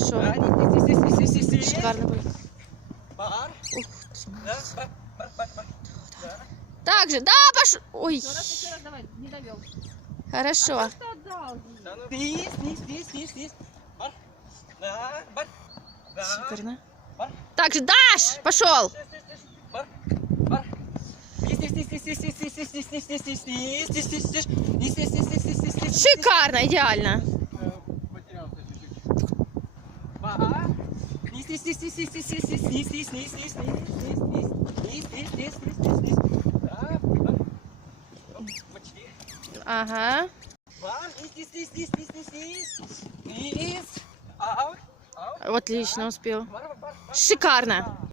Хорошо. Шикарно будет. Бар. Ух. Да, бар, бар, бар, бар. Да. Так же, да, пошел. Ой, Еще раз, давай, не довел. хорошо. Что отдал? Да, ну. Низ. Бар. Да, бар. Да. Шикарно. Бар. Так же, Даш, пошел. Бар. Бар. Низ. Шикарно, идеально. Потерялся чуть-чуть. Бар. Низ. Да, бар. Почти. Ага. Бар. Низ. Аут. Отлично успел. Бар. Шикарно.